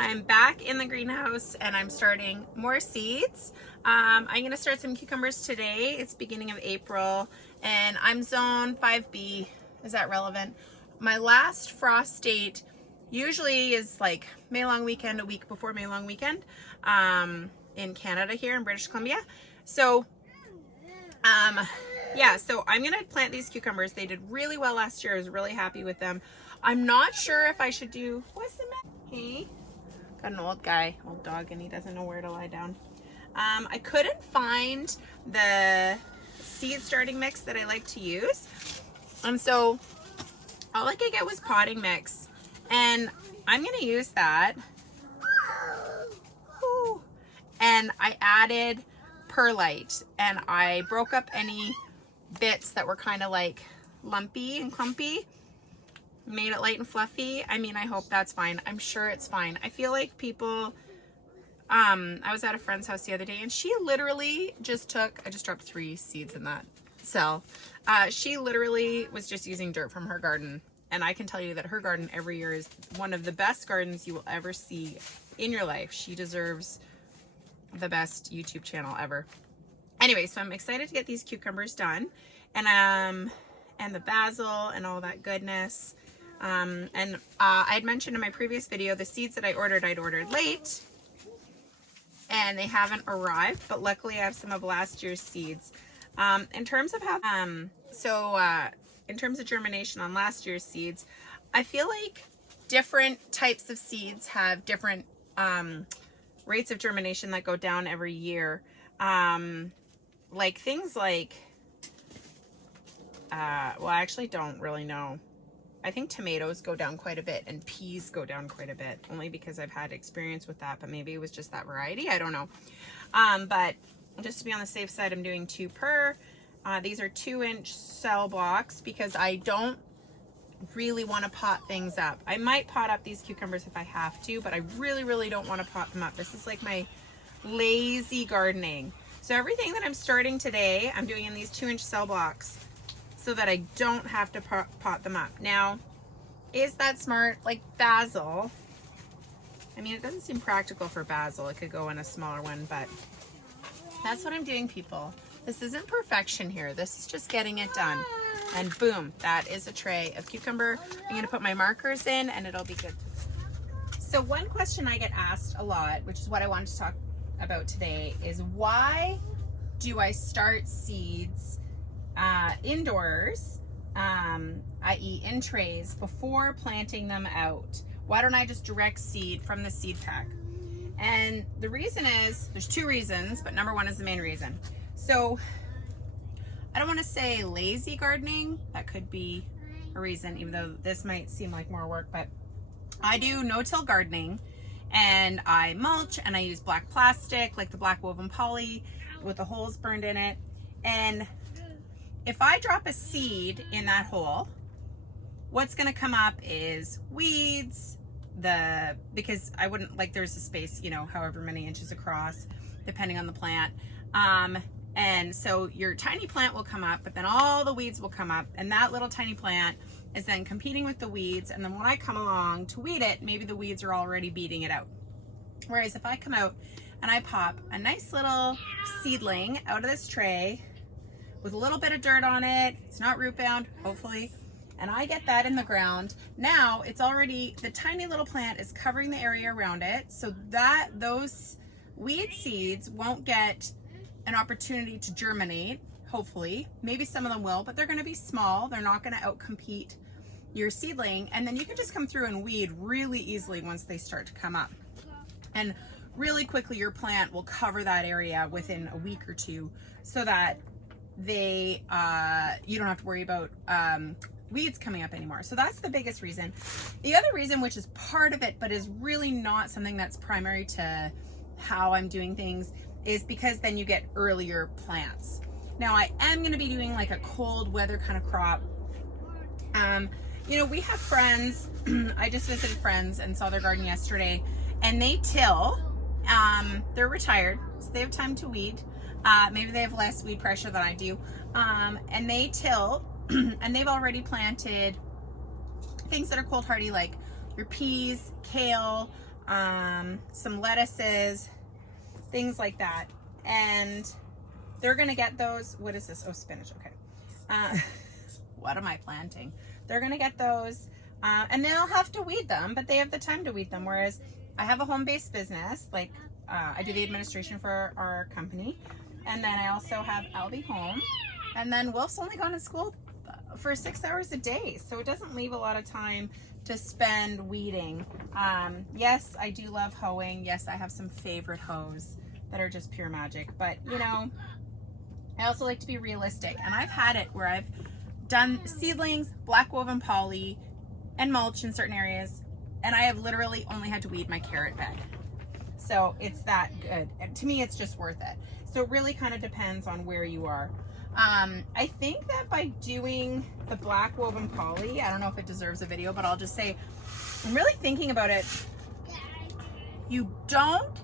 I'm back in the greenhouse and I'm starting more seeds. I'm going to start some cucumbers today. It's beginning of April and I'm zone 5B. Is that relevant? My last frost date usually is like May long weekend, a week before May long weekend, in Canada here in British Columbia. So yeah, so I'm gonna plant these cucumbers. They did really well last year. I was really happy with them. I'm not sure if I should do, what's the matter? Hey, got an old dog, and he doesn't know where to lie down. I couldn't find the seed starting mix that I like to use. And so all I could get was potting mix. And I'm gonna use that. And I added perlite and I broke up any bits that were kind of like lumpy and clumpy, made it light and fluffy. I mean, I hope that's fine. I'm sure it's fine. I feel like people, I was at a friend's house the other day and she literally just took, I just dropped 3 seeds in that cell. She literally was just using dirt from her garden. And I can tell you that her garden every year is one of the best gardens you will ever see in your life. She deserves the best YouTube channel ever. Anyway, so I'm excited to get these cucumbers done, and the basil and all that goodness. I had mentioned in my previous video the seeds that I'd ordered late, and they haven't arrived. But luckily, I have some of last year's seeds. In terms of how, in terms of germination on last year's seeds, I feel like different types of seeds have different rates of germination that go down every year. Like things like, well, I actually don't really know. I think tomatoes go down quite a bit and peas go down quite a bit, only because I've had experience with that, but maybe it was just that variety. I don't know. But just to be on the safe side, I'm doing 2 per. These are 2-inch cell blocks because I don't really want to pot things up. I might pot up these cucumbers if I have to, but I really don't want to pot them up. This is like my lazy gardening. So everything that I'm starting today, I'm doing in these 2-inch cell blocks so that I don't have to pot them up. Now, is that smart? Like basil, I mean, it doesn't seem practical for basil. It could go in a smaller one, but that's what I'm doing, people. This isn't perfection here. This is just getting it done. And boom, that is a tray of cucumber. I'm gonna put my markers in and it'll be good. So one question I get asked a lot, which is what I wanted to talk about today, is why do I start seeds indoors, i.e. in trays, before planting them out? Why don't I just direct seed from the seed pack? And the reason is, there's 2 reasons, but number 1 is the main reason. So I don't want to say lazy gardening. That could be a reason, even though this might seem like more work, but I do no-till gardening and I mulch and I use black plastic, like the black woven poly with the holes burned in it. And if I drop a seed in that hole, what's going to come up is weeds, because I wouldn't, like, there's a space, you know, however many inches across, depending on the plant. And so your tiny plant will come up, but then all the weeds will come up, and that little tiny plant is then competing with the weeds. And then when I come along to weed it, maybe the weeds are already beating it out. Whereas if I come out and I pop a nice little seedling out of this tray with a little bit of dirt on it, it's not root bound, hopefully, and I get that in the ground, now it's already, the tiny little plant is covering the area around it, so that those weed seeds won't get an opportunity to germinate, hopefully. Maybe some of them will, but they're going to be small. They're not going to outcompete your seedling, and then you can just come through and weed really easily once they start to come up. And really quickly your plant will cover that area within a week or 2 so that they you don't have to worry about weeds coming up anymore. So that's the biggest reason. The other reason, which is part of it but is really not something that's primary to how I'm doing things, is because then you get earlier plants. Now I am going to be doing like a cold weather kind of crop. You know, we have friends, I just visited friends and saw their garden yesterday, and they till, they're retired, so they have time to weed. Maybe they have less weed pressure than I do. And they till, and they've already planted things that are cold hardy, like your peas, kale, some lettuces, things like that. And they're gonna get those. What is this? Oh, spinach. Okay. What am I planting? They're gonna get those, and they'll have to weed them, but they have the time to weed them. Whereas I have a home-based business, like I do the administration for our company, and then I also have Albie home, and then Wolf's only gone to school for 6 hours a day, so it doesn't leave a lot of time to spend weeding. Yes, I do love hoeing. Yes, I have some favorite hoes that are just pure magic, but you know, I also like to be realistic, and I've had it where I've done seedlings, black woven poly, and mulch in certain areas, and I have literally only had to weed my carrot bed. So it's that good. And to me, it's just worth it. So it really kind of depends on where you are. I think that by doing the black woven poly, I don't know if it deserves a video, but I'll just say, I'm really thinking about it. You don't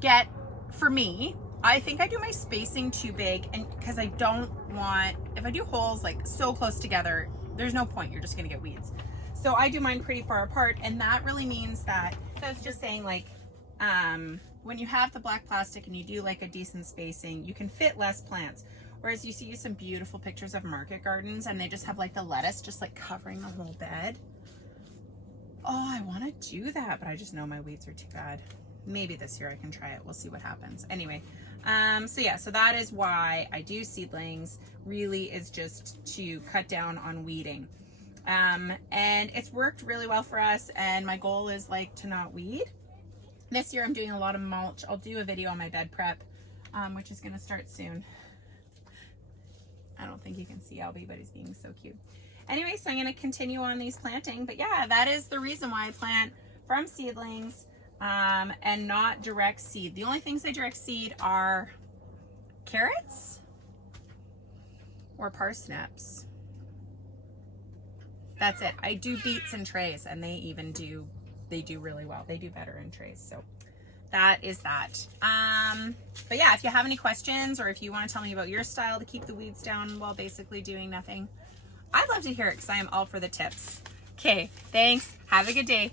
get, for me, I think I do my spacing too big, and because I don't want, if I do holes like so close together, there's no point, you're just gonna get weeds. So I do mine pretty far apart, and that really means that, so it's just saying like, when you have the black plastic and you do like a decent spacing, you can fit less plants. Whereas you see some beautiful pictures of market gardens and they just have like the lettuce just like covering the whole bed. Oh, I want to do that, but I just know my weeds are too bad. Maybe this year I can try it. We'll see what happens. Anyway, so yeah, so that is why I do seedlings, really is just to cut down on weeding. And it's worked really well for us, and my goal is like to not weed. This year I'm doing a lot of mulch. I'll do a video on my bed prep, which is going to start soon. I don't think you can see Albie, but he's being so cute. Anyway, so I'm going to continue on these planting. But yeah, that is the reason why I plant from seedlings and not direct seed. The only things I direct seed are carrots or parsnips. That's it. I do beets in trays, and they do really well. They do better in trays. So that is that. But yeah, if you have any questions, or if you want to tell me about your style to keep the weeds down while basically doing nothing, I'd love to hear it, because I am all for the tips. Okay, thanks. Have a good day.